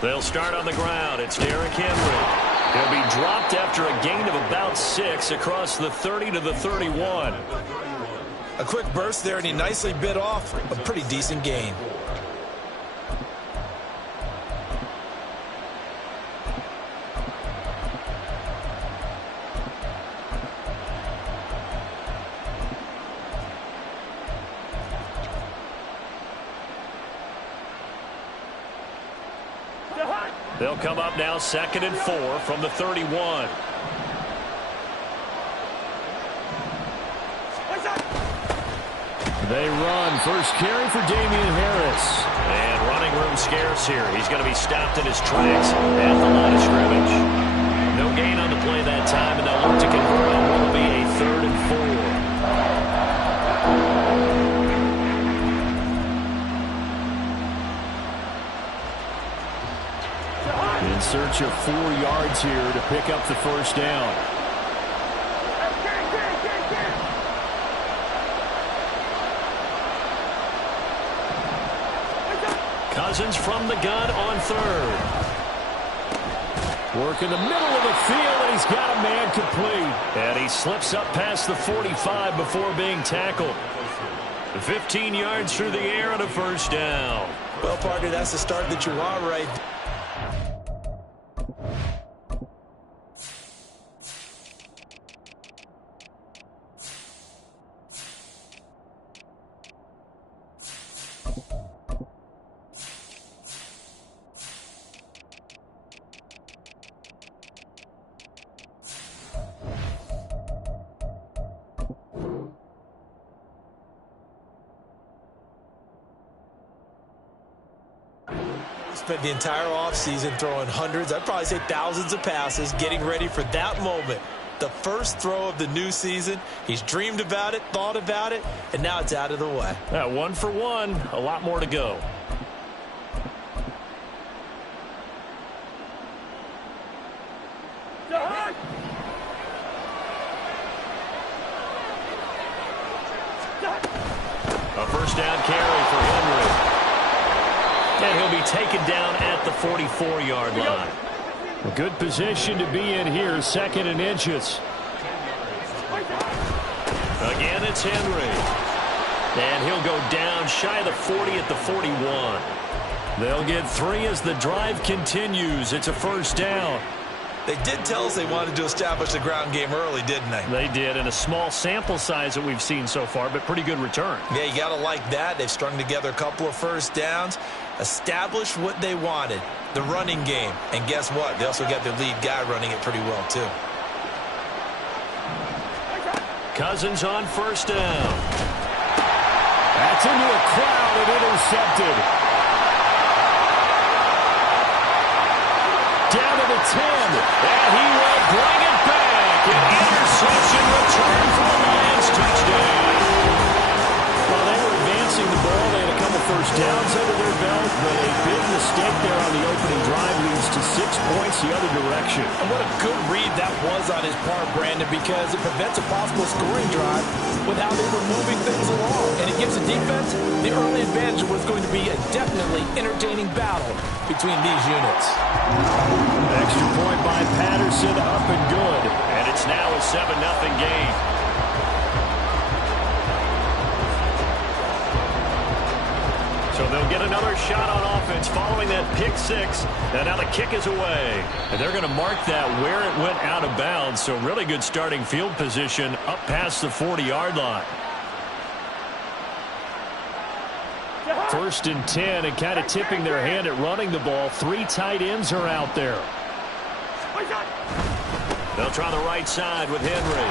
They'll start on the ground. It's Derrick Henry. He'll be dropped after a gain of about 6 across the 30 to the 31. A quick burst there, and he nicely bit off a pretty decent gain. They'll come up now 2nd and 4 from the 31. They run. First carry for Damian Harris. And running room scarce here. He's going to be stopped in his tracks at the line of scrimmage. No gain on the play that time, and they'll look to convert on what will be a 3rd and 4. In search of 4 yards here to pick up the first down. Cousins from the gun on 3rd. Work in the middle of the field, and he's got a man complete. And he slips up past the 45 before being tackled. 15 yards through the air and a first down. Well, partner, that's the start that you want right there. Spent the entire offseason throwing hundreds, I'd probably say thousands of passes, getting ready for that moment. The first throw of the new season. He's dreamed about it, thought about it, and now it's out of the way. 1 for 1, a lot more to go. A first down carry for Henry. And he'll be taken down at the 44-yard line. A good position to be in here, 2nd and inches. Again, it's Henry. And he'll go down shy of the 40 at the 41. They'll get 3 as the drive continues. It's a first down. They did tell us they wanted to establish the ground game early, didn't they? They did, in a small sample size that we've seen so far, but pretty good return. Yeah, you got to like that. They've strung together a couple of first downs, established what they wanted, the running game. And guess what? They also got their lead guy running it pretty well, too. Cousins on first down. That's into a crowd and intercepted. Down to the 10, and he will bring it back. An interception return for the Lions. Touchdown. Well, they were advancing the ball. They had a couple first downs under their belt, but a big mistake there on the opening drive leads to 6 points the other direction. And what a good read that was on his part, Brandon, because it prevents a possible scoring drive with how they were moving things along. And it gives the defense the early advantage of what's going to be a definitely entertaining battle between these units. Extra point by Patterson, up and good. And it's now a 7-0 game. So they'll get another shot on offense following that pick 6. And now the kick is away. And they're going to mark that where it went out of bounds. So really good starting field position up past the 40-yard line. 1st and 10, and kind of tipping their hand at running the ball. 3 tight ends are out there. They'll try the right side with Henry.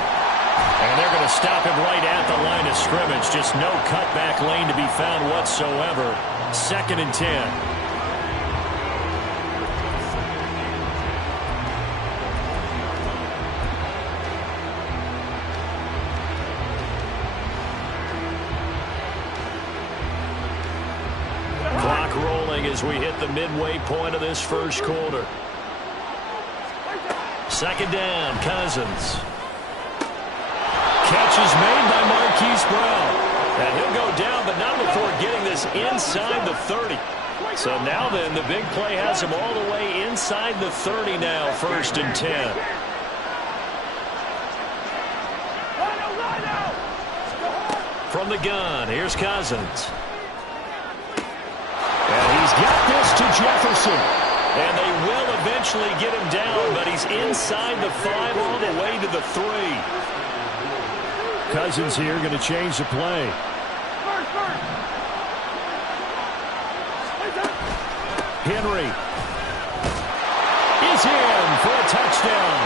And they're going to stop him right at the line of scrimmage. Just no cutback lane to be found whatsoever. 2nd and 10. As we hit the midway point of this first quarter. 2nd down, Cousins. Catch is made by Marquise Brown. And he'll go down, but not before getting this inside the 30. So now then, the big play has him all the way inside the 30 now, 1st and 10. From the gun, here's Cousins. And he's got this to Jefferson. And they will eventually get him down, but he's inside the 5 all the way to the 3. Cousins here going to change the play. Henry is in for a touchdown.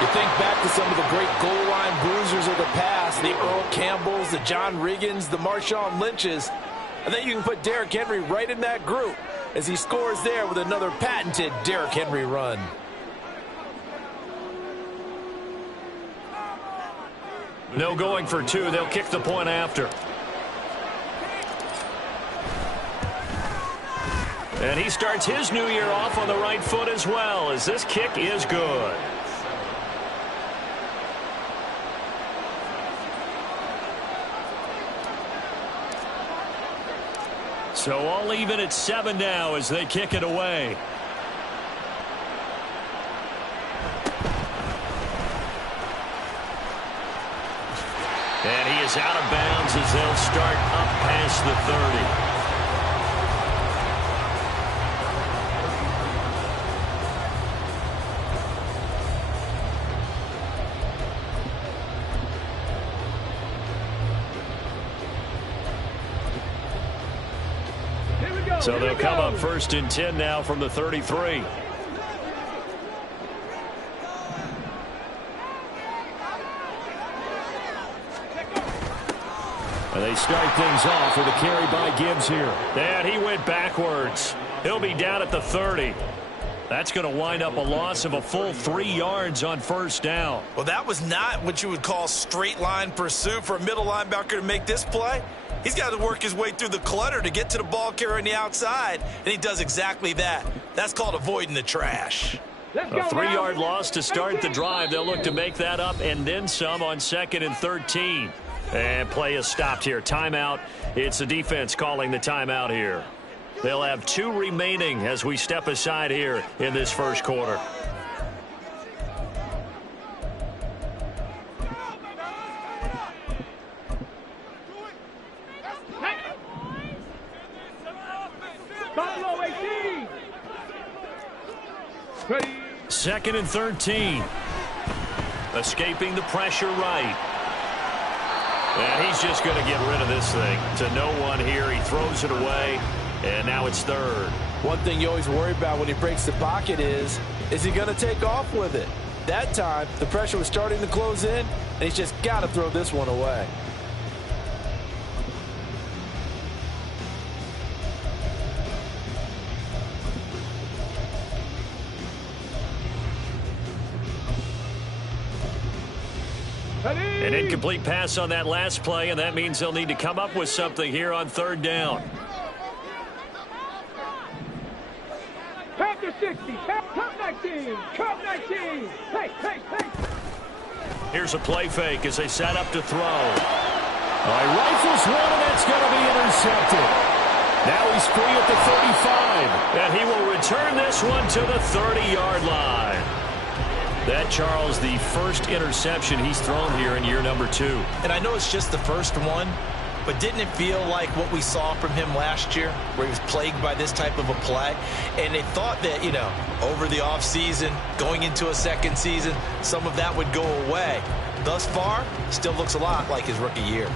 You think back to some of the great goal line bruisers of the past, the Earl Campbells, the John Riggins, the Marshawn Lynches. I think you can put Derrick Henry right in that group as he scores there with another patented Derrick Henry run. No going for 2. They'll kick the point after. And he starts his new year off on the right foot as well, as this kick is good. So all even at 7 now as they kick it away. And he is out of bounds as they'll start up past the 30. So they'll come up 1st and 10 now from the 33. And they start things off with a carry by Gibbs here. And he went backwards. He'll be down at the 30. That's going to wind up a loss of a full 3 yards on 1st down. Well, that was not what you would call straight line pursuit for a middle linebacker to make this play. He's got to work his way through the clutter to get to the ball carrier on the outside, and he does exactly that. That's called avoiding the trash. A 3-yard loss to start the drive. They'll look to make that up and then some on 2nd and 13. And play is stopped here. Timeout. It's the defense calling the timeout here. They'll have 2 remaining as we step aside here in this 1st quarter. Second and 13. Escaping the pressure right. And he's just going to get rid of this thing to no one here. He throws it away, and now it's 3rd. One thing you always worry about when he breaks the pocket is he going to take off with it? That time, the pressure was starting to close in, and he's just got to throw this one away. An incomplete pass on that last play, and that means they'll need to come up with something here on 3rd down. Count to 60. Count 19. Count 19. Hey, hey, hey. Here's a play fake as they set up to throw. Rifles one, and that's going to be intercepted. Now he's free at the 35. And he will return this one to the 30-yard line. That, Charles, the first interception he's thrown here in year number 2. And I know it's just the first one, but didn't it feel like what we saw from him last year, where he was plagued by this type of a play? And they thought that, you know, over the offseason, going into a second season, some of that would go away. Thus far, still looks a lot like his rookie year.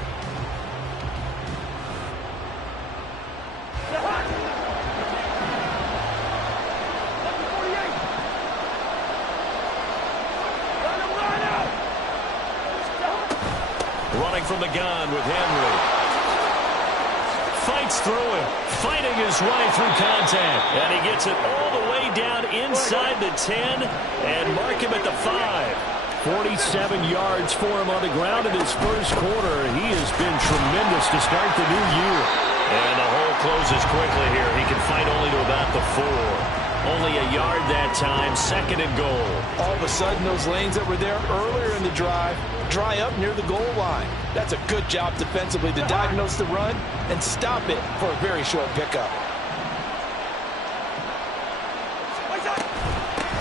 Running from the gun with Henry. Fights through him. Fighting his way through contact. And he gets it all the way down inside the 10 and mark him at the 5. 47 yards for him on the ground in his first quarter. He has been tremendous to start the new year. And the hole closes quickly here. He can fight only to about the 4. Only a yard that time, 2nd and goal. All of a sudden, those lanes that were there earlier in the drive dry up near the goal line. That's a good job defensively to diagnose the run and stop it for a very short pickup.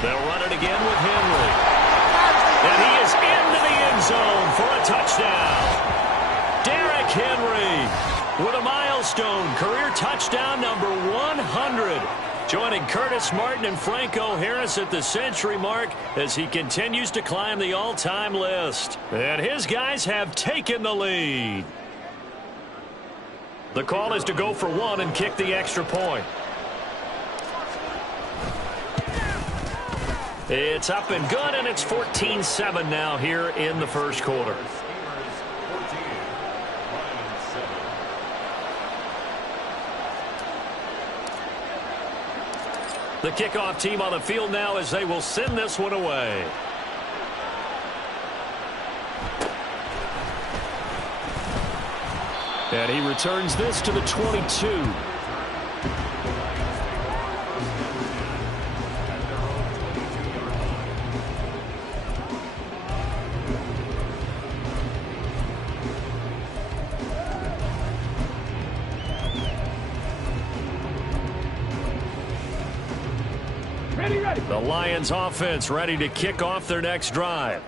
They'll run it again with Henry. And he is into the end zone for a touchdown. Derrick Henry with a milestone career touchdown number 100. Joining Curtis Martin and Franco Harris at the century mark as he continues to climb the all-time list. And his guys have taken the lead. The call is to go for one and kick the extra point. It's up and good, and it's 14-7 now here in the first quarter. The kickoff team on the field now as they will send this one away. And he returns this to the 22. The Lions offense ready to kick off their next drive.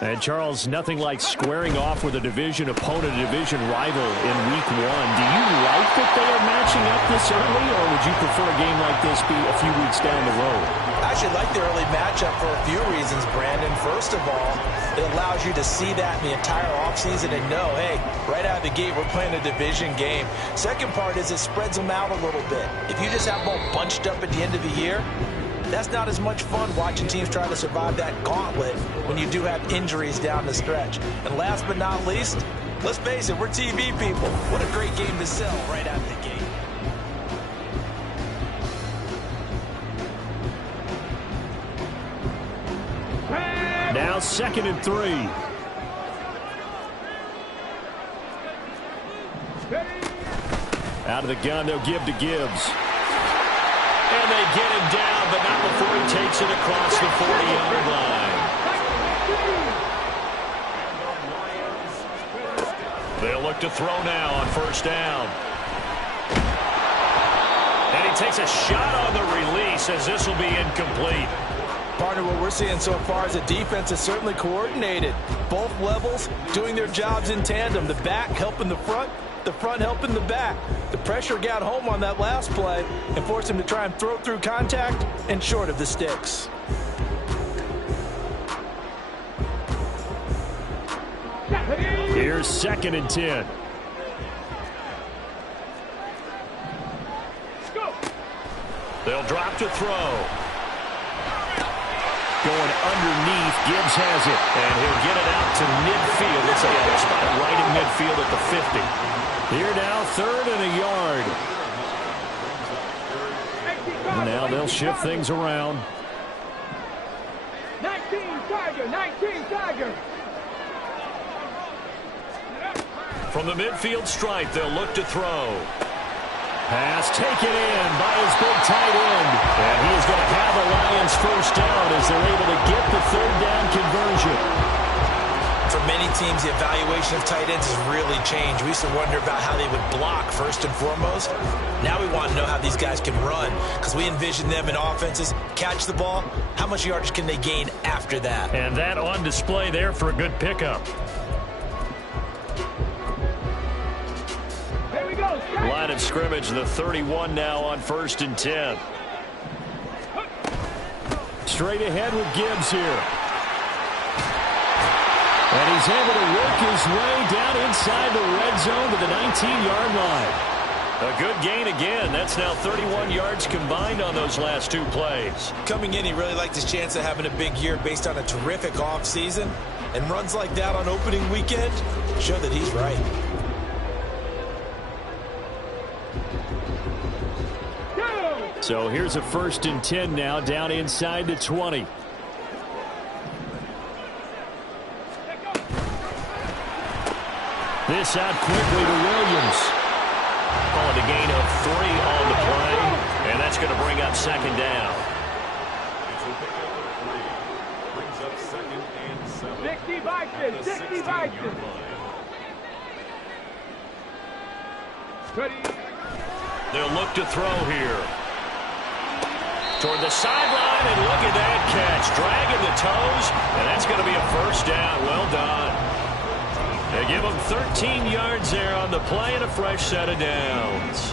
And Charles, nothing like squaring off with a division opponent, a division rival in week one. Do you like that they are matching up this early, or would you prefer a game like this be a few weeks down the road? I actually like the early matchup for a few reasons, Brandon. First of all, it allows you to see that in the entire offseason and know, hey, right out of the gate, we're playing a division game. Second part is it spreads them out a little bit. If you just have them all bunched up at the end of the year, that's not as much fun watching teams try to survive that gauntlet when you do have injuries down the stretch. And last but not least, let's face it, we're TV people. What a great game to sell right out the gate. Now 2nd and 3. Out of the gun, they'll give to Gibbs. And they get him down, but not before he takes it across the 40-yard line. They'll look to throw now on first down. And he takes a shot on the release as this will be incomplete. Partner, what we're seeing so far is the defense is certainly coordinated. Both levels doing their jobs in tandem. The back helping the front helping the back. The pressure got home on that last play and forced him to try and throw through contact and short of the sticks. Here's 2nd and 10. They'll drop to throw. Going underneath, Gibbs has it, and he'll get it out to midfield. It's a spot right in midfield at the 50. Here now, 3rd and a yard. And now they'll shift things around. 19 Tiger, 19 Tiger. From the midfield stripe, they'll look to throw. Pass taken in by his big tight end. And he is going to have the Lions first down as they're able to get the 3rd down conversion. For many teams, the evaluation of tight ends has really changed. We used to wonder about how they would block first and foremost. Now we want to know how these guys can run because we envision them in offenses, catch the ball. How much yardage can they gain after that? And that on display there for a good pickup. Line of scrimmage, the 31 now on 1st and 10. Straight ahead with Gibbs here. And he's able to work his way down inside the red zone to the 19-yard line. A good gain again. That's now 31 yards combined on those last 2 plays. Coming in, he really liked his chance of having a big year based on a terrific offseason. And runs like that on opening weekend show that he's right. So here's a 1st and 10 now down inside the 20. This out quickly to Williams. Calling a gain of 3 on the play. And that's going to bring up 2nd down. 60 Vikings, 60 Vikings. They'll look to throw here. toward the sideline, and look at that catch. Dragging the toes, and that's going to be a first down. Well done. They give him 13 yards there on the play and a fresh set of downs.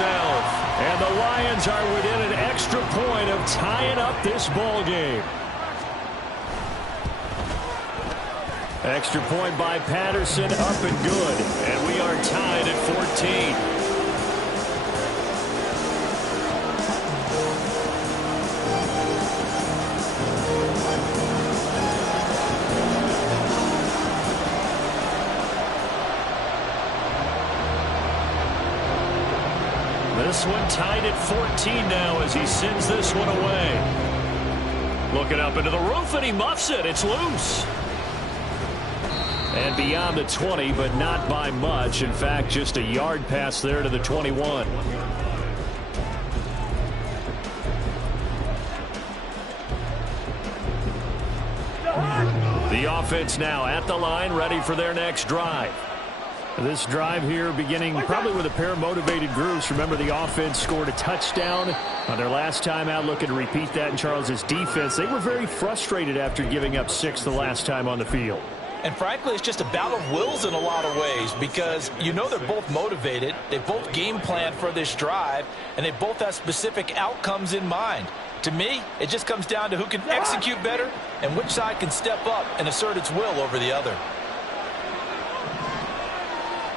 And the Lions are within an extra point of tying up this ball game. Extra point by Patterson, up and good. And we are tied at 14. This one tied at 14 now as he sends this one away. Looking up into the roof, and he muffs it. It's loose. And beyond the 20, but not by much. In fact, just a yard pass there to the 21. The offense now at the line, ready for their next drive. This drive here beginning probably with a pair of motivated groups. Remember, the offense scored a touchdown on their last time out. Looking to repeat that in Charles's defense. They were very frustrated after giving up 6 the last time on the field. And frankly, it's just a battle of wills in a lot of ways because you know they're both motivated. They both game plan for this drive, and they both have specific outcomes in mind. To me, it just comes down to who can execute better and which side can step up and assert its will over the other.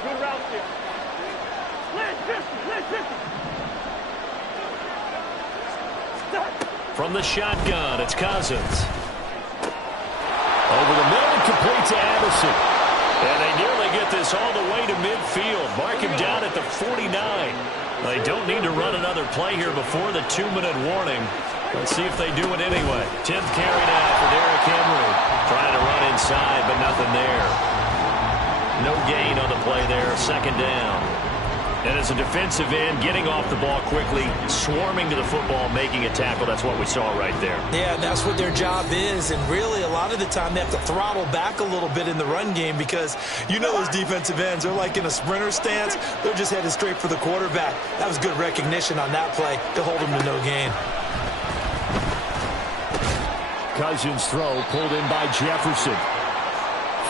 Good route there. From the shotgun, it's Cousins. Over the middle, complete to Addison. And they nearly get this all the way to midfield. Mark him down at the 49. They don't need to run another play here before the 2-minute warning. Let's see if they do it anyway. 10th carry now for Derrick Henry. Trying to run inside, but nothing there. No gain on the play there. Second down. And as a defensive end, getting off the ball quickly, swarming to the football, making a tackle. That's what we saw right there. Yeah, and that's what their job is. And really, a lot of the time, they have to throttle back a little bit in the run game because you know those defensive ends, they're like in a sprinter stance. They're just headed straight for the quarterback. That was good recognition on that play to hold them to no gain. Cousins' throw pulled in by Jefferson.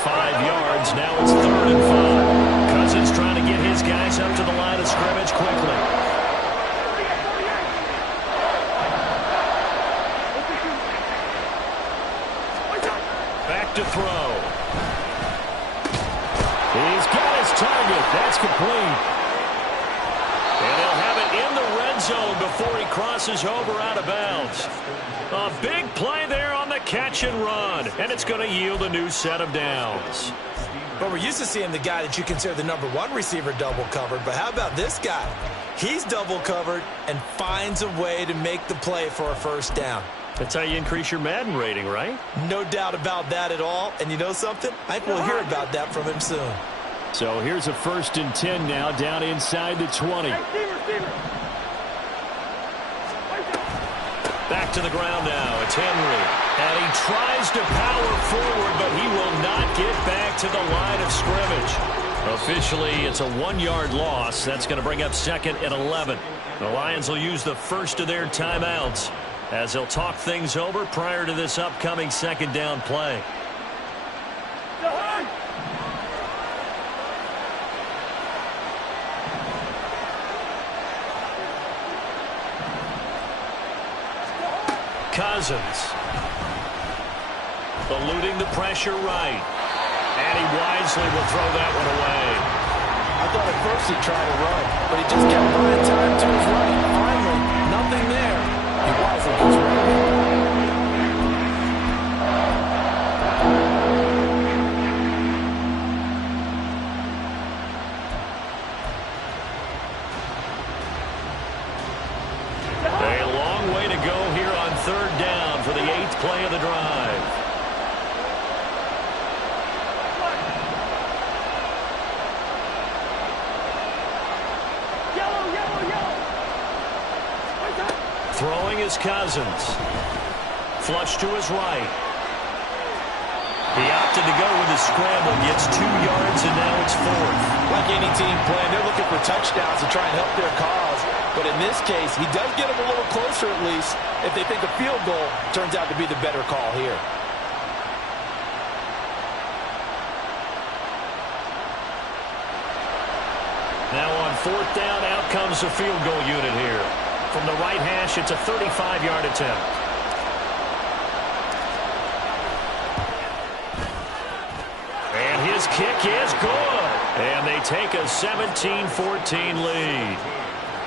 5 yards. Now it's 3rd and 5. Cousins trying to get his guys up to the line of scrimmage quickly. Back to throw. He's got his target. That's complete. And he'll have it in the red zone before he crosses over out of bounds. A big play there on the catch and run. And it's going to yield a new set of downs. But we're used to seeing the guy that you consider the #1 receiver double covered. But how about this guy? He's double covered and finds a way to make the play for a first down. That's how you increase your Madden rating, right? No doubt about that at all. And you know something? I think we'll hear about that from him soon. So here's a 1st and 10 now down inside the 20. Back to the ground now. It's Henry. And he tries to power forward, but he will not get back to the line of scrimmage. Officially, it's a 1-yard loss. That's going to bring up 2nd and 11. The Lions will use the first of their timeouts as they'll talk things over prior to this upcoming 2nd down play. Cousins eluding the pressure right, and he wisely will throw that one away. I thought at first he'd try to run, but he just kept buying time to his right. Finally, nothing there. He wisely gets running. A long way to go here on 3rd down for the 8th play of the drive. Throwing is Cousins. Flush to his right. He opted to go with his scramble, gets 2 yards, and now it's 4th. Like any team playing, they're looking for touchdowns to try and help their cause. But in this case, he does get them a little closer at least if they think a field goal turns out to be the better call here. Now on 4th down, out comes the field goal unit here. From the right hash, it's a 35-yard attempt. And his kick is good. And they take a 17-14 lead.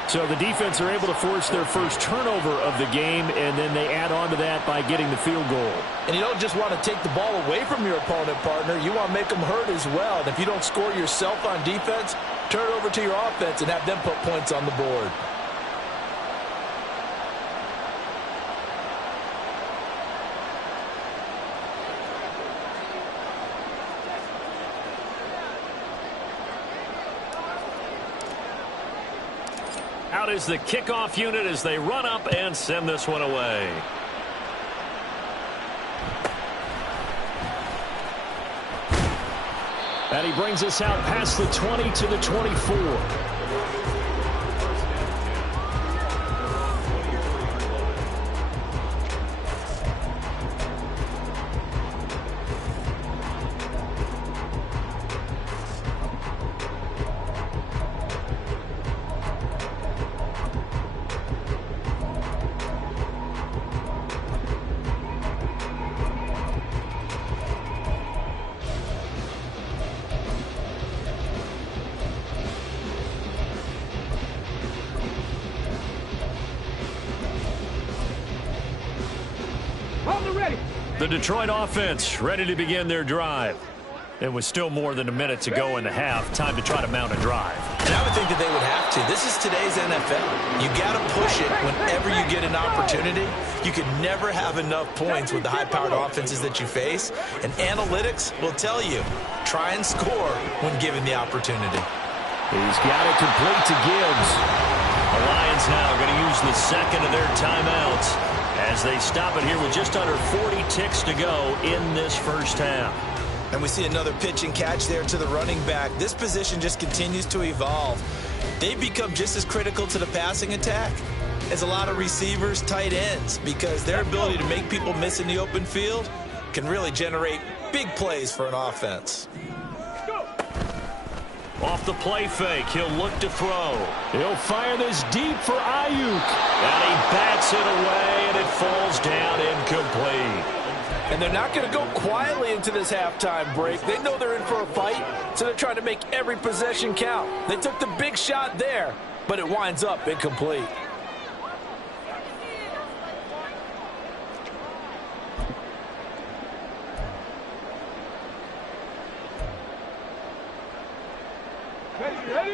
So the defense are able to force their first turnover of the game, and then they add on to that by getting the field goal. And you don't just want to take the ball away from your opponent, partner. You want to make them hurt as well. And if you don't score yourself on defense, turn it over to your offense and have them put points on the board. Out is the kickoff unit as they run up and send this one away. And he brings us out past the 20 to the 24. The Detroit offense ready to begin their drive. And with still more than a minute to go in the half, time to try to mount a drive. And I would think that they would have to. This is today's NFL. You got to push it whenever you get an opportunity. You could never have enough points with the high-powered offenses that you face. And analytics will tell you, try and score when given the opportunity. He's got it complete to Gibbs. The Lions now are going to use the second of their timeouts as they stop it here with just under 40 ticks to go in this first half. And we see another pitch and catch there to the running back. This position just continues to evolve. They become just as critical to the passing attack as a lot of receivers, tight ends, because their ability to make people miss in the open field can really generate big plays for an offense. Off the play fake, he'll look to throw. He'll fire this deep for Ayuk. And he bats it away, and it falls down incomplete. And they're not going to go quietly into this halftime break. They know they're in for a fight, so they're trying to make every possession count. They took the big shot there, but it winds up incomplete.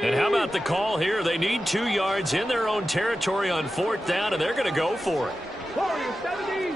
And how about the call here? They need 2 yards in their own territory on 4th down, and they're going to go for it. Warriors 70.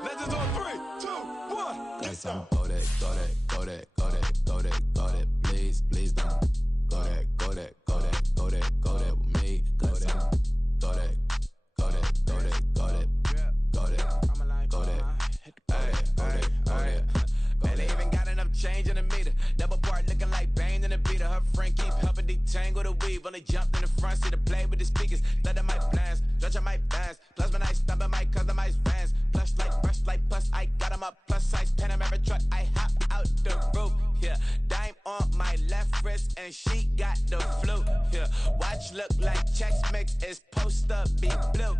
Legends on 3, 2, 1. That's on go that, go that, go that, go that, go that, go that. Please, please don't. Go that, go that, go that, go that, go that with me. Go that, go that, go that, go that, go that, go that, go that, go that. Man, they even got enough change in the meter. Double part looking like Bane in the beater. Her friend keep helping detangle the weave. When they jumped in the front seat to play with the speakers. Let them might blast, judge I might dance. Plus when I stumble, might customize fans. Plush like brush like plus, I got them up plus size Panamera truck. I hop out the roof. Yeah, dime on my left wrist and she got the flu. Yeah, watch look like Chex Mix is post up be blue.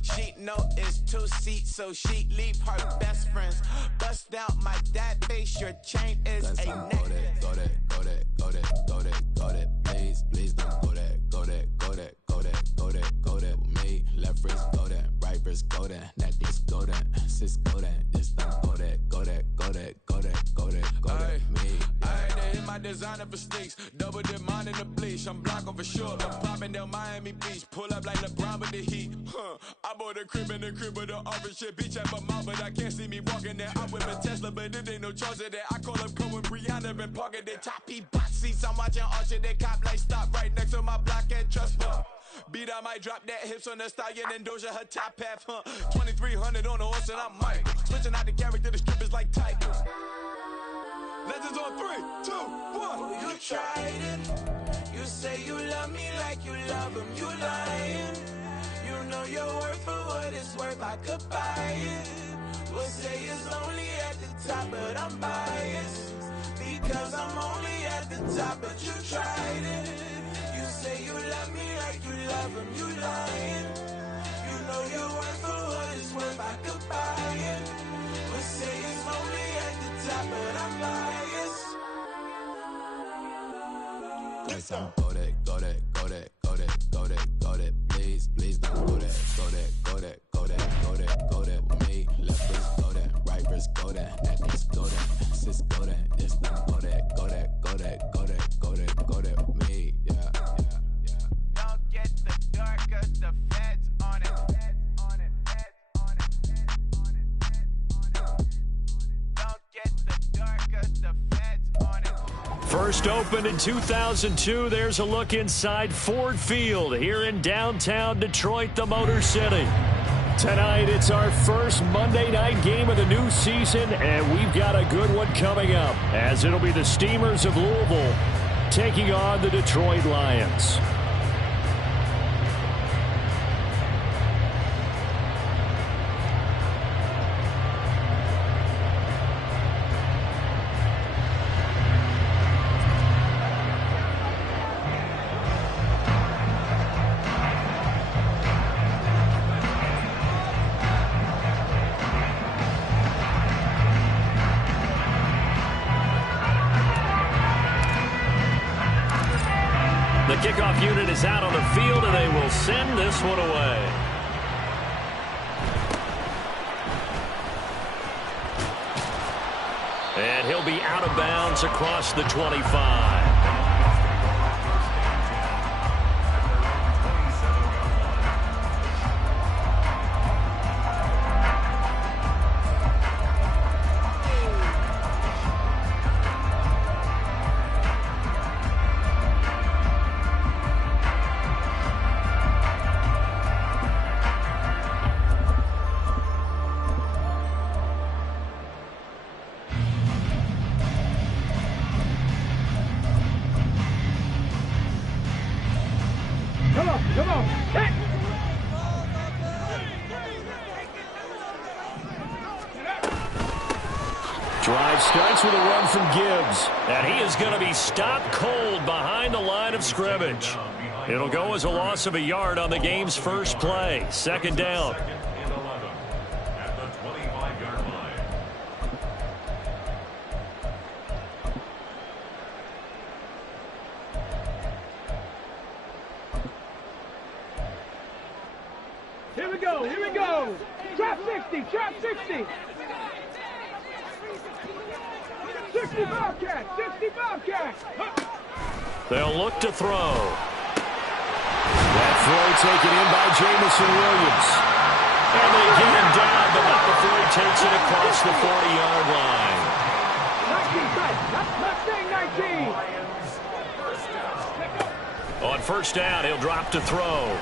She know it's 2 seats, so she leave her best friends. Bust down my dad face, your chain is a neck. Go that, go that, go that, go that, go that. Please, please don't go that, go that, go that, go that, go that, go that with me. Left wrist, go that, right wrist golden, necklace golden, sis golden, it's done golden, golden, golden, golden, golden, golden, me. I had to hit my designer for sneaks, double dip mine in the bleach. I'm blocking for sure, I'm popping down Miami Beach, pull up like LeBron with the heat. I bought a crib in the crib with the office shit, bitch at my mouth, but I can't see me walking there. I whip a Tesla, but it ain't no charge of that. I call up Cohen, Brianna, been parking the top box seats. I'm watching Archer, they cop like stop right next to my block at Trust Fund. Beat, I might drop that hips on the stallion and Doja her top half, 2300 on the horse and I'm Mike. Switching out the character, the strippers like Tigers. Legends on 3, 2, 1. You tried it. You say you love me like you love him. You lying. You know your worth for what it's worth. I could buy it. We'll say it's lonely at the top, but I'm biased because I'm only at the top. But you tried it. You say you love me like you love him. You lying. You know your worth for what it's worth. I could buy it. We'll say it's lonely at the top, but I'm biased. Yes, I'm go that, go that, go that, go that, go that, go that. Please, please don't go that, go that, go that, go that, go that, go that with me. Left wrist go that, right wrist go that, necklace go that, sis go that, it's done go that, go that, go that, go that, go that, go that with me. Yeah, yeah, yeah. Don't get the dark 'cause the feds on it. Feds on it. Feds on it. Feds on it. Feds on it. Don't get the dark 'cause the feds on it. First opened in 2002, there's a look inside Ford Field here in downtown Detroit, the Motor City. Tonight, it's our first Monday night game of the new season, and we've got a good one coming up, as it'll be the Steamers of Louisville taking on the Detroit Lions. The kickoff unit is out on the field, and they will send this one away. And he'll be out of bounds across the 25. Come on, hit! Drive starts with a run from Gibbs, and he is going to be stopped cold behind the line of scrimmage. It'll go as a loss of a yard on the game's first play. Second down. Here we go, here we go! Trap 60, trap 60! 60 Bobcats, 60 Bobcats! They'll look to throw. That throw taken in by Jamison Williams. And they get him down, but not before he takes it across the 40-yard line. 19 tight, not saying 19! On first down, he'll drop to throw.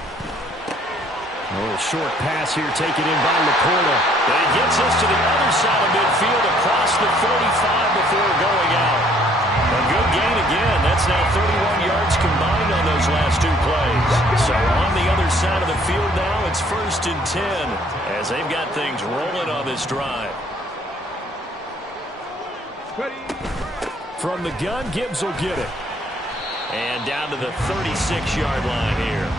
A little short pass here taken in by Laporta. And he gets us to the other side of midfield across the 45 before going out. A good gain again. That's now 31 yards combined on those last two plays. So on the other side of the field now, it's 1st and 10 as they've got things rolling on this drive. From the gun, Gibbs will get it. And down to the 36-yard line here.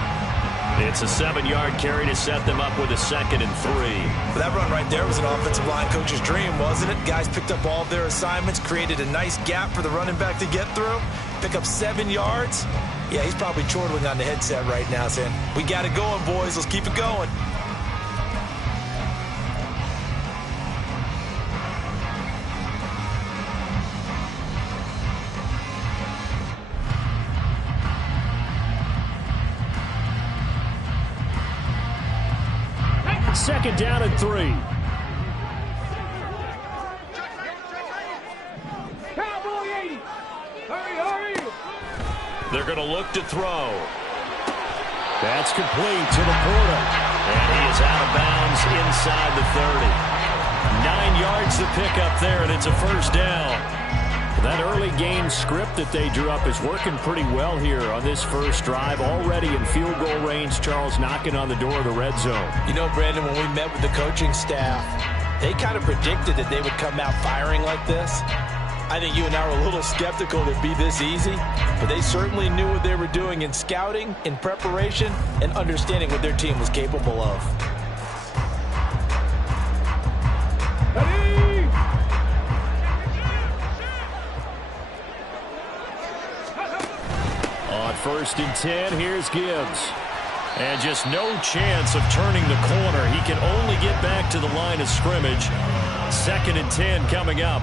It's a 7-yard carry to set them up with a 2nd and 3. Well, that run right there was an offensive line coach's dream, wasn't it? Guys picked up all of their assignments, created a nice gap for the running back to get through, pick up 7 yards. Yeah, he's probably chortling on the headset right now saying, we got it going, boys. Let's keep it going. second down and 3. Cowboy 80. Hurry, hurry. They're going to look to throw. That's complete to Laporta. And he is out of bounds inside the 30. 9 yards to pick up there, and it's a first down. That early game script that they drew up is working pretty well here on this first drive. Already in field goal range, Charles knocking on the door of the red zone. You know, Brandon, when we met with the coaching staff, they kind of predicted that they would come out firing like this. I think you and I were a little skeptical it'd be this easy, but they certainly knew what they were doing in scouting, in preparation, and understanding what their team was capable of. Ready. On first and 10, here's Gibbs. And just no chance of turning the corner. He can only get back to the line of scrimmage. Second and 10 coming up.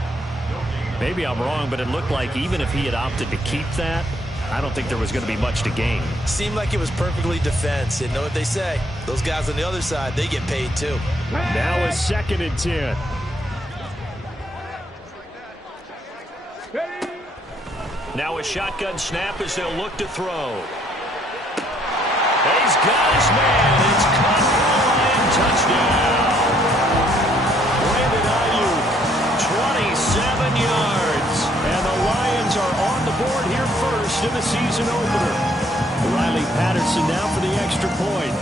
Maybe I'm wrong, but it looked like even if he had opted to keep that, I don't think there was going to be much to gain. Seemed like it was perfectly defense. And know what they say? Those guys on the other side, they get paid too. Now it's second and 10. Now a shotgun snap as they'll look to throw. He's got his man. It's caught for a Lion touchdown. Brandon Ayuk, 27 yards. And the Lions are on the board here first in the season opener. Riley Patterson now for the extra point.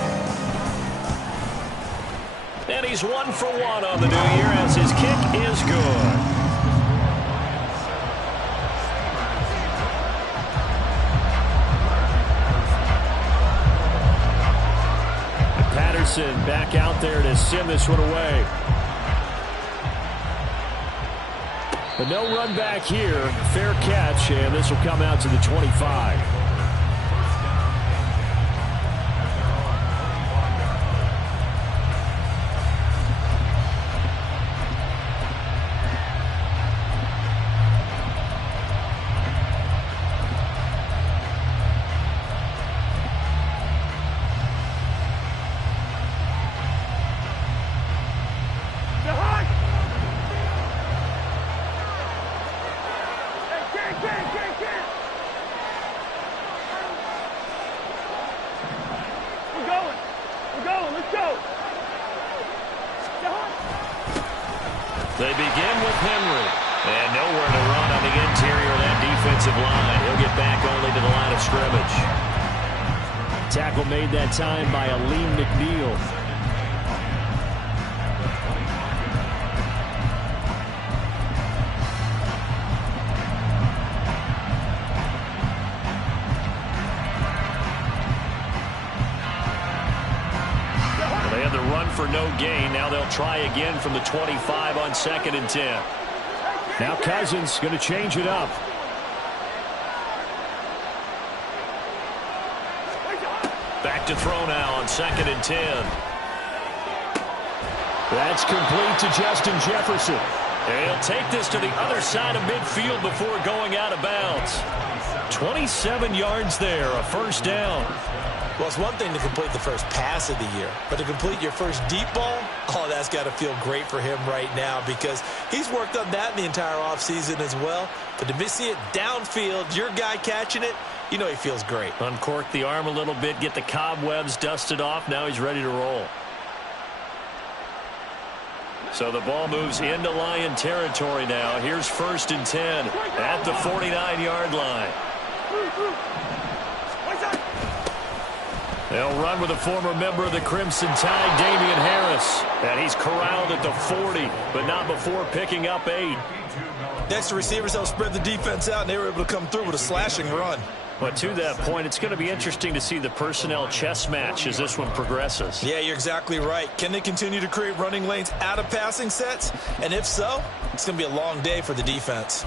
And he's 1 for 1 on the new year as his kick is good. Patterson back out there to send this one away. But no run back here. Fair catch, and this will come out to the 25. They begin with Henry. And nowhere to run on the interior of that defensive line. He'll get back only to the line of scrimmage. Tackle made that time by Aleem McNeil. They had the run for no gain. Now they'll try again from the 25 on second and 10. Now Cousins going to change it up. Back to throw now on second and 10. That's complete to Justin Jefferson. And he'll take this to the other side of midfield before going out of bounds. 27 yards there, a first down. Well, it's one thing to complete the first pass of the year, but to complete your first deep ball, oh, that's got to feel great for him right now because he's worked on that in the entire offseason as well. But to see it downfield, your guy catching it, you know he feels great. Uncork the arm a little bit, get the cobwebs dusted off. Now he's ready to roll. So the ball moves into Lion territory now. Here's first and 10 at the 49-yard line. They'll run with a former member of the Crimson Tide, Damian Harris. And he's corralled at the 40, but not before picking up 8. Next, the receivers helped spread the defense out, and they were able to come through with a slashing run. But to that point, it's going to be interesting to see the personnel chess match as this one progresses. Yeah, you're exactly right. Can they continue to create running lanes out of passing sets? And if so, it's going to be a long day for the defense.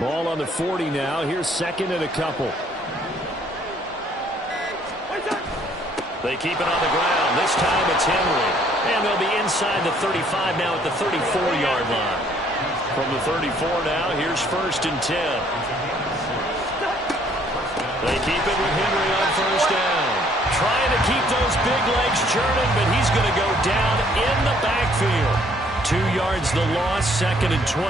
Ball on the 40 now. Here's second and a couple. They keep it on the ground. This time it's Henry. And they'll be inside the 35 now at the 34-yard line. From the 34 now, here's 1st and 10. They keep it with Henry on 1st down. Trying to keep those big legs churning, but he's going to go down in the backfield. 2 yards the loss, 2nd and 12.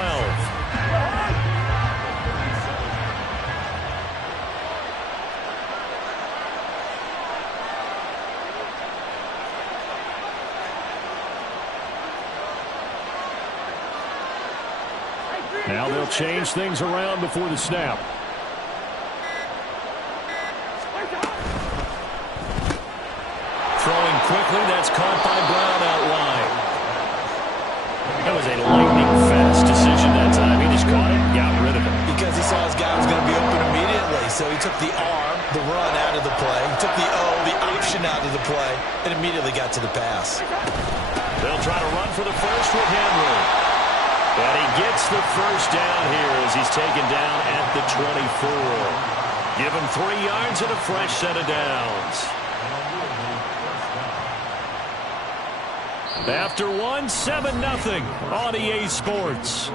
Now they'll change things around before the snap. Throwing quickly, that's caught by Brown out wide. That was a lightning-fast decision that time. He just caught it and got rid of it. Because he saw his guy was going to be open immediately, so he took the arm, the run out of the play, he took the O, the option out of the play, and immediately got to the pass. They'll try to run for the first with Henry. And he gets the first down here as he's taken down at the 24. Give him 3 yards and a fresh set of downs. After 1, 7-0 on EA Sports.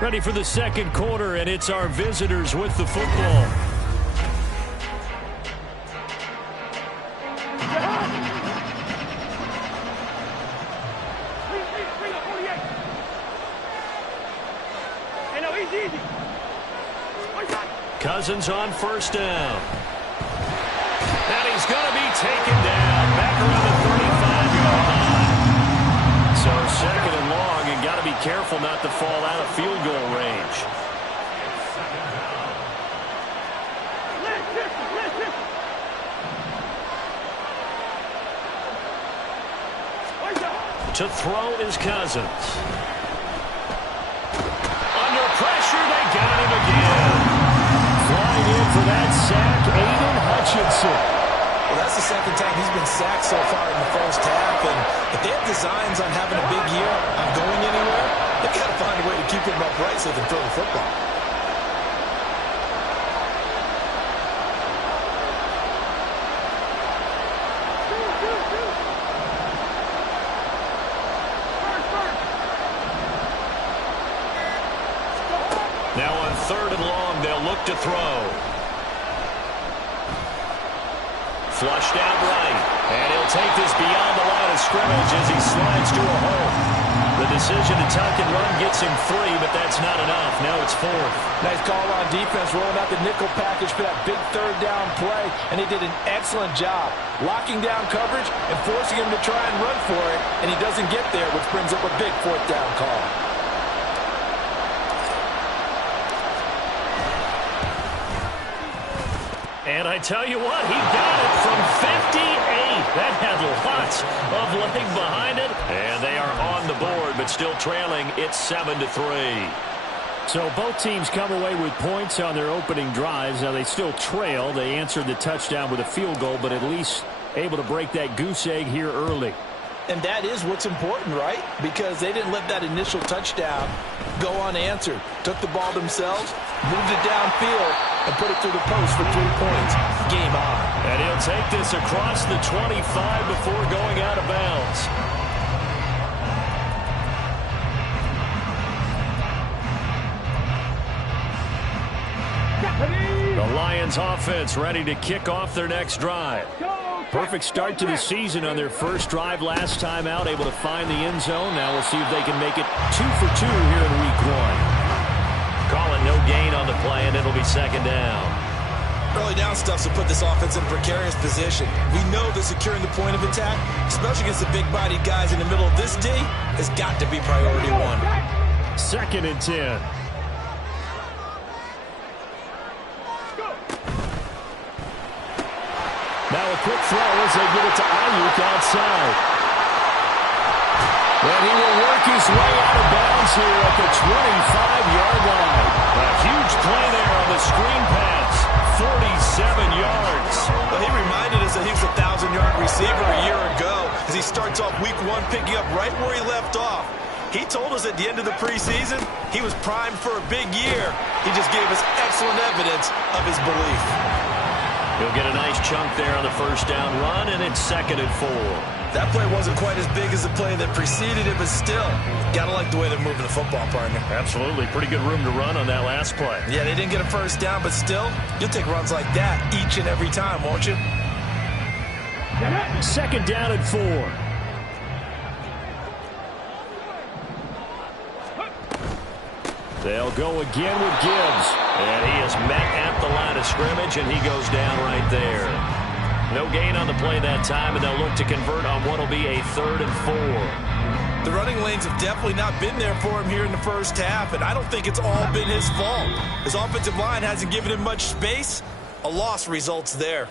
Ready for the 2nd quarter, and it's our visitors with the football. Cousins on 1st down. And he's going to be taken down back around the 35-yard line. So 2nd and long, and got to be careful not to fall out of field goal range. To throw is Cousins. Under pressure, they got him again. Flying in for that sack, Aiden Hutchinson. Well, that's the 2nd time he's been sacked so far in the first half. And if they have designs on having a big year, on going anywhere, they've got to find a way to keep him upright so they can throw the football. Now on 3rd and long, they'll look to throw. Flushed out right. And he'll take this beyond the line of scrimmage as he slides to a hole. The decision to tuck and run gets him 3, but that's not enough. Now it's 4th. Nice call on defense, rolling out the nickel package for that big 3rd down play, and he did an excellent job locking down coverage and forcing him to try and run for it, and he doesn't get there, which brings up a big 4th down call. And I tell you what, he got it from 58. That had lots of leg behind it. And they are on the board, but still trailing. It's 7-3. So both teams come away with points on their opening drives. Now they still trail. They answered the touchdown with a field goal, but at least able to break that goose egg here early. And that is what's important, right? Because they didn't let that initial touchdown go unanswered. Took the ball themselves, moved it downfield, and put it through the post for 3 points. Game on. And he'll take this across the 25 before going out of bounds. The Lions offense ready to kick off their next drive. Perfect start to the season on their first drive last time out, able to find the end zone. Now we'll see if they can make it 2 for 2 here in week 1. Calling no gain on the play, and it'll be 2nd down. Early down stuff to put this offense in a precarious position. We know that securing the point of attack, especially against the big-bodied guys in the middle of this D, has got to be priority 1. 2nd and 10. Now a quick throw as they give it to Ayuk outside. And he will work his way out of bounds here at the 25-yard line. A huge play there on the screen pass. 47 yards. Well, he reminded us that he was a 1,000-yard receiver a year ago as he starts off week 1 picking up right where he left off. He told us at the end of the preseason he was primed for a big year. He just gave us excellent evidence of his belief. He'll get a nice chunk there on the first down run, and it's 2nd and 4. That play wasn't quite as big as the play that preceded it, but still, gotta like the way they're moving the football, partner. Absolutely. Pretty good room to run on that last play. Yeah, they didn't get a first down, but still, you'll take runs like that each and every time, won't you? 2nd down and 4. They'll go again with Gibbs. And he is met at the line of scrimmage, and he goes down right there. No gain on the play that time, and they'll look to convert on what will be a 3rd and 4. The running lanes have definitely not been there for him here in the first half, and I don't think it's all been his fault. His offensive line hasn't given him much space. A loss results there.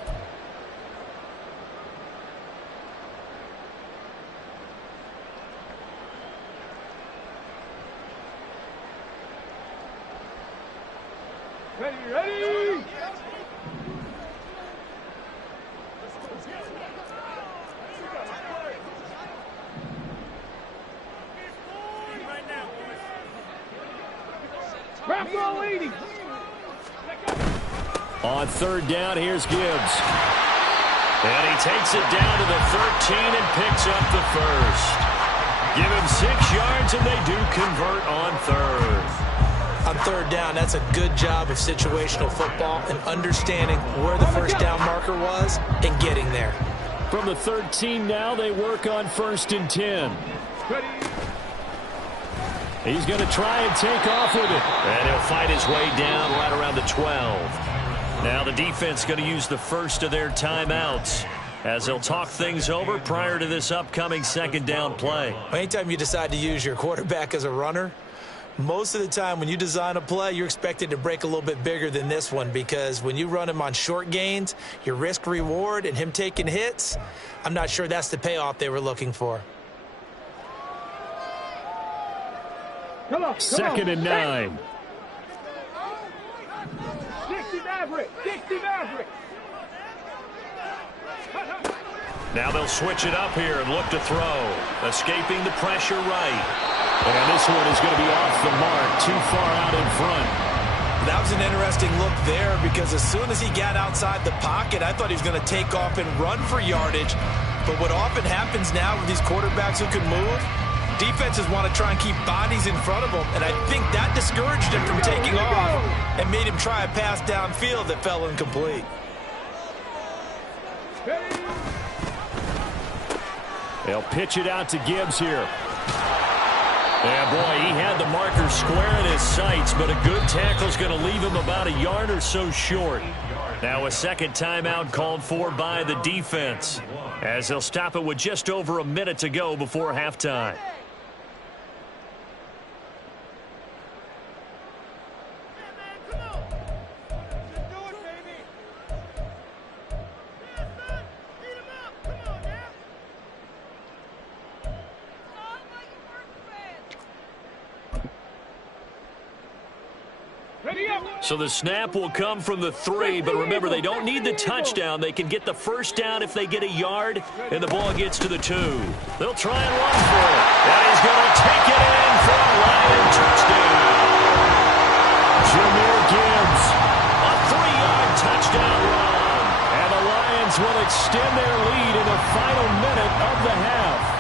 Ready! Grab all 80. On 3rd down, here's Gibbs. And he takes it down to the 13 and picks up the first. Give him 6 yards, and they do convert on 3rd. On 3rd down, that's a good job of situational football and understanding where the first down marker was and getting there. From the 13 now, they work on 1st and 10. Ready. He's going to try and take off with it. And he'll fight his way down right around the 12. Now the defense going to use the first of their timeouts as they'll talk things over prior to this upcoming 2nd down play. Anytime you decide to use your quarterback as a runner, most of the time when you design a play, you're expected to break a little bit bigger than this one, because when you run him on short gains, your risk-reward and him taking hits, I'm not sure that's the payoff they were looking for. 2nd and 9. 60 Maverick. 60 Maverick. Now they'll switch it up here and look to throw. Escaping the pressure right. And this one is going to be off the mark, too far out in front. That was an interesting look there, because as soon as he got outside the pocket, I thought he was going to take off and run for yardage. But what often happens now with these quarterbacks who can move, defenses want to try and keep bodies in front of them, and I think that discouraged him from taking off and made him try a pass downfield that fell incomplete. They'll pitch it out to Gibbs here. Yeah, boy, he had the marker square in his sights, but a good tackle is going to leave him about a yard or so short. Now a 2nd timeout called for by the defense, as they'll stop it with just over a minute to go before halftime. So the snap will come from the 3, but remember, they don't need the touchdown. They can get the first down if they get a yard, and the ball gets to the 2. They'll try and run for it. And he's going to take it in for a Lion touchdown. Jahmyr Gibbs, a 3-yard touchdown run. And the Lions will extend their lead in the final minute of the half.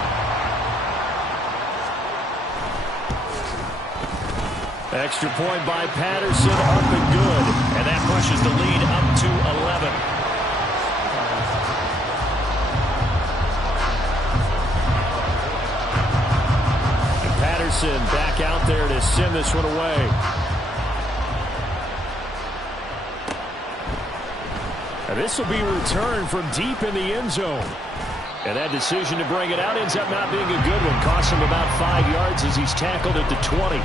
Extra point by Patterson, up and good. And that pushes the lead up to 11. And Patterson back out there to send this one away. And this will be returned from deep in the end zone. And that decision to bring it out ends up not being a good one. Costs him about 5 yards as he's tackled at the 20.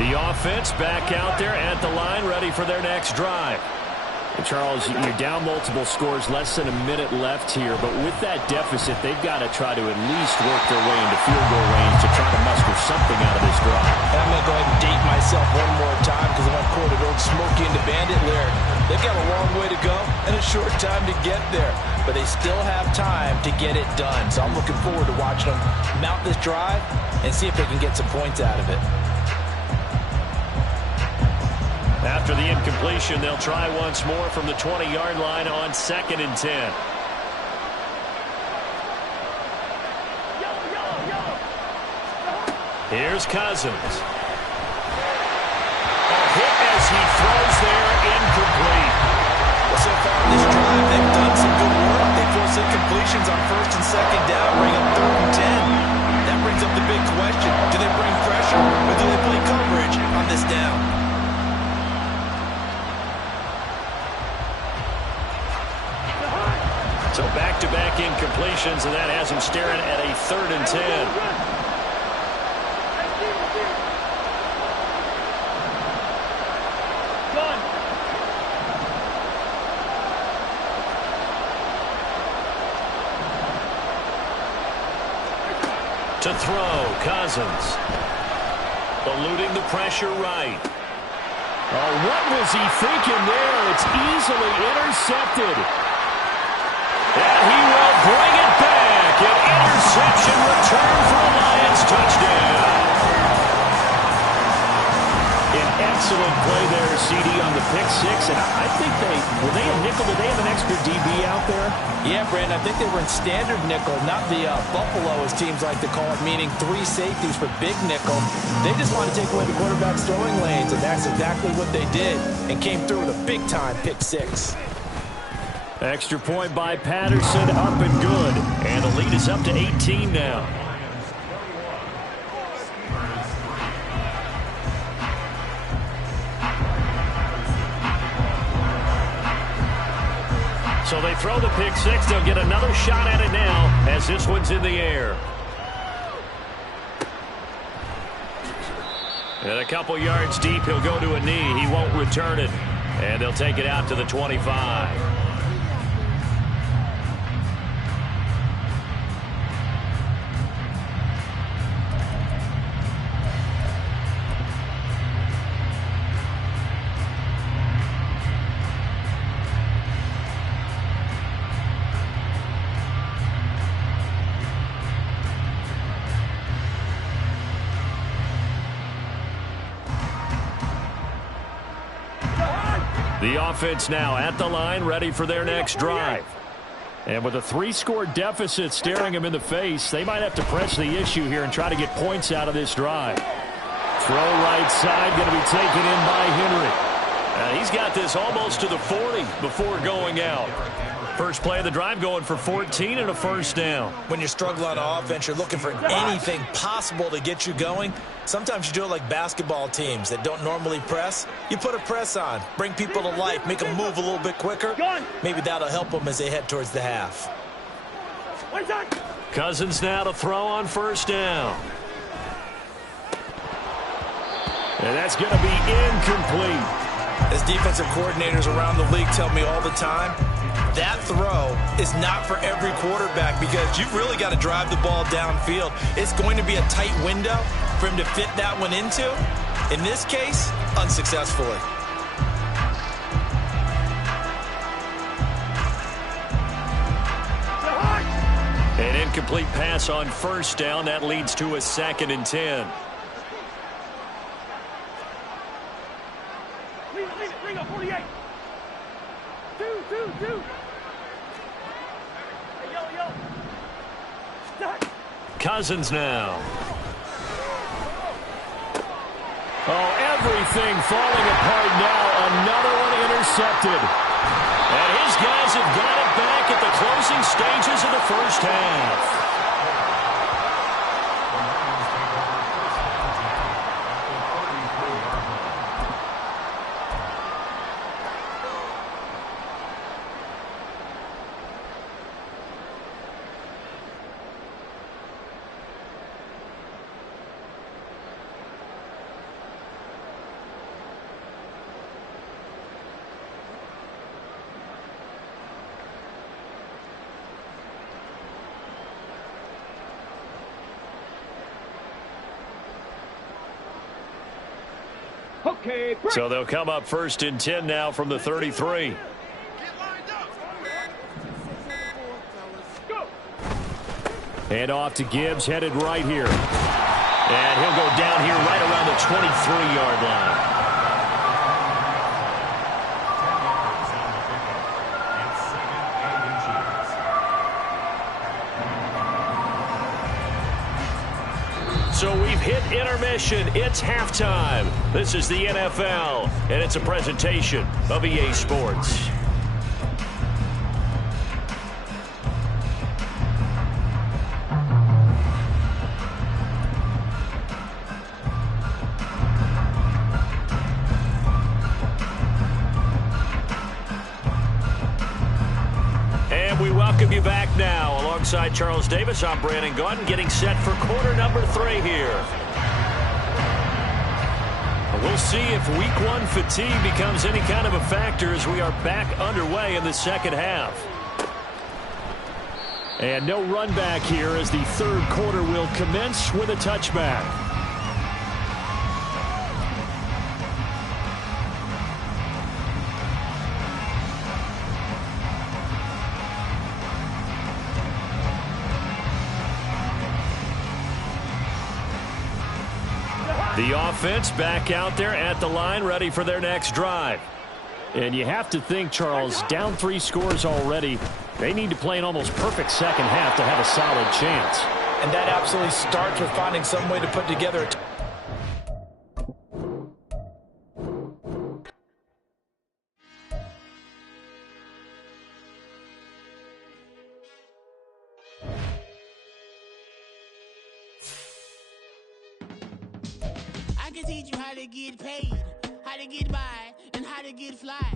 The offense back out there at the line, ready for their next drive. And Charles, you're down multiple scores, less than a minute left here, but with that deficit, they've got to try to at least work their way into field goal range to try to muster something out of this drive. I'm going to go ahead and date myself one more time, because I'm going to quote an old Smokey and the Bandit lyric. They've got a long way to go, and a short time to get there. But they still have time to get it done. So I'm looking forward to watching them mount this drive and see if they can get some points out of it. After the incompletion, they'll try once more from the 20-yard line on 2nd and 10. Here's Cousins. A hit as he throws there, incomplete. Well, so far in this drive, they've done some good work. They forced incompletions on 1st and 2nd down, bring up 3rd and 10. That brings up the big question. Do they bring pressure or do they play coverage on this down? So back-to-back incompletions, and that has him staring at a 3rd and 10. To throw, Cousins. Eluding the pressure right. Oh, what was he thinking there? It's easily intercepted. And he will bring it back. An interception return for a Lions touchdown. An excellent play there, CD, on the pick six. And I think were they a nickel? Did they have an extra DB out there? Yeah, Brandon, I think they were in standard nickel, not the Buffalo, as teams like to call it, meaning 3 safeties for big nickel. They just want to take away the quarterback's throwing lanes, and that's exactly what they did, and came through with a big-time pick six. Extra point by Patterson, up and good. And the lead is up to 18 now. So they throw the pick six. They'll get another shot at it now as this one's in the air. And a couple yards deep, he'll go to a knee. He won't return it. And they'll take it out to the 25. The offense now at the line, ready for their next drive. And with a 3-score deficit staring them in the face, they might have to press the issue here and try to get points out of this drive. Throw right side, going to be taken in by Henry. He's got this almost to the 40 before going out. First play of the drive going for 14 and a first down. When you struggle on offense, you're looking for anything possible to get you going. Sometimes you do it like basketball teams that don't normally press. You put a press on, bring people to life, make them move a little bit quicker. Maybe that'll help them as they head towards the half. Cousins now to throw on first down. And that's going to be incomplete. As defensive coordinators around the league tell me all the time, that throw is not for every quarterback because you've really got to drive the ball downfield. It's going to be a tight window for him to fit that one into. In this case, unsuccessfully. An incomplete pass on first down. That leads to a 2nd and 10. Bring up 48. Two. Hey, yo. Stop. Cousins now. Oh, everything falling apart now. Another one intercepted. And his guys have got it back at the closing stages of the first half. Okay, So they'll come up 1st and 10 now from the 33. And off to Gibbs, headed right here. And he'll go down here right around the 23-yard line. So we've hit intermission. It's halftime. This is the NFL, and it's a presentation of EA Sports. We welcome you back now. Alongside Charles Davis, I'm Brandon Gaudin, getting set for quarter number 3 here. We'll see if week 1 fatigue becomes any kind of a factor as we are back underway in the second half. And no run back here as the third quarter will commence with a touchback. The offense back out there at the line, ready for their next drive. And you have to think, Charles, down 3 scores already. They need to play an almost perfect second half to have a solid chance. And that absolutely starts with finding some way to put together a I can teach you how to get paid, how to get by, and how to get fly.